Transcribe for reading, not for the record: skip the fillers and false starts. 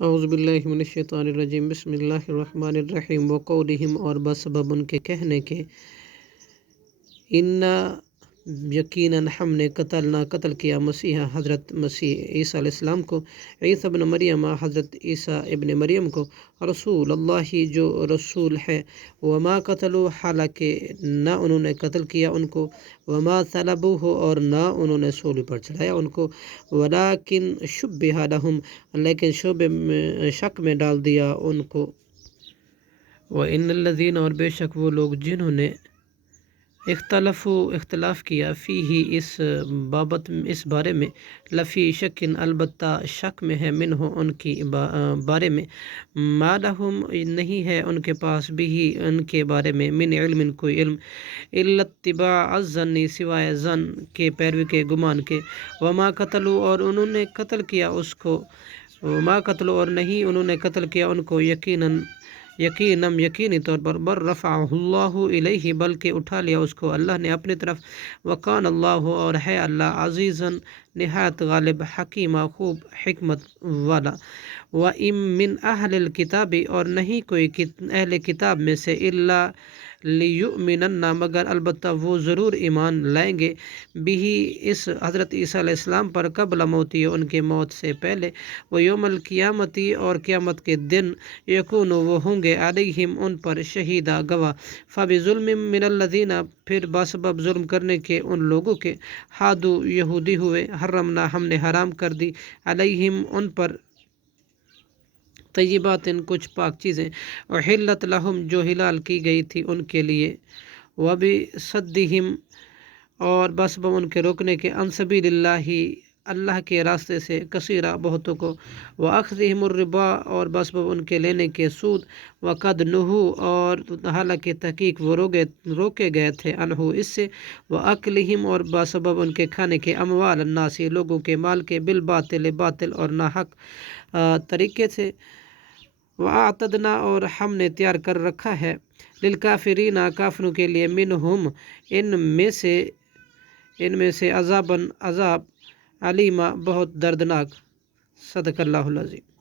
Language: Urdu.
اعوذ باللہ من الشیطان الرجیم، بسم اللہ الرحمن الرحیم۔ وقولہم، اور بسبب ان کے کہنے کے، انا یقیناً ہم نے قتل کیا مسیح حضرت مسیح عیسیٰ علیہ السلام کو، عیسیٰ ابن مریم حضرت عیسیٰ ابن مریم کو، رسول اللہ جو رسول ہے، وما قتلوا حالانکہ نہ انہوں نے قتل کیا ان کو، وما صلبوہ اور نہ انہوں نے صلیب پر چڑھایا ان کو، ولیکن شبہ لہم لیکن شک میں ڈال دیا ان کو، وَإِنَّ الَّذِينَ اور بے شک وہ لوگ جنہوں نے اختلاف کیا فیہ اس بارے میں، لفی شکن البتہ شک میں ہے، منہ ان کی بارے میں، ما لہم نہیں ہے ان کے پاس بھی ان کے بارے میں، من علم کوئی علم، الا اتباع الظن سوائے ظن کے پیروی کے گمان کے، وما قتلوا اور انہوں نے قتل کیا اس کو، وما قتلوا اور نہیں انہوں نے قتل کیا ان کو، یقینی طور پر، بل رفعہ اللہ الیہ بلکہ اٹھا لیا اس کو اللہ نے اپنی طرف، وکان اللہ اور ہے اللہ عزیزاً نہایت غالب، حکیمہ خوب حکمت والا، وَإِن مِّنْ أَهْلِ الْكِتَابِ اور نہیں کوئی اہل کتاب میں سے، الا لیؤمنن مگر البتہ وہ ضرور ایمان لائیں گے، بھی اس حضرت عیسیٰ علیہ السلام پر، قبل موتی ان کے موت سے پہلے، ویوم القیامتی اور قیامت کے دن، یکون وہ ہوں گے، علیہم ان پر، شہیدہ گواہ، فبظلم من الذین پھر بسبب ظلم کرنے کے ان لوگوں کے، ہادو یہودی ہوئے، حرمنا ہم نے حرام کر دی، علیہم ان پر، طیبات کچھ پاک چیزیں، احلت لہم جو حلال کی گئی تھی ان کے لیے، وبصدہم اور بسبب ان کے روکنے کے، عن سبیل اللہ اللہ کے راستے سے، کثیرہ بہتوں کو، وَأَخْذِهِمُ الرِّبَا اور بسبب ان کے لینے کے سود، وَقَدْ نُہُوا اور حالانکہ تحقیق وہ روکے گئے تھے، عنہ اس سے، وَأَكْلِهِمْ اور بسبب ان کے کھانے کے، اموال الناس لوگوں کے مال کے، بالباطل باطل اور ناحق طریقے سے، وَأَعْتَدْنَا اور ہم نے تیار کر رکھا ہے، للکافرین کافروں کے لیے، منہم ان میں سے عذاب علیمہ بہت دردناک، صدق اللہ العظیم۔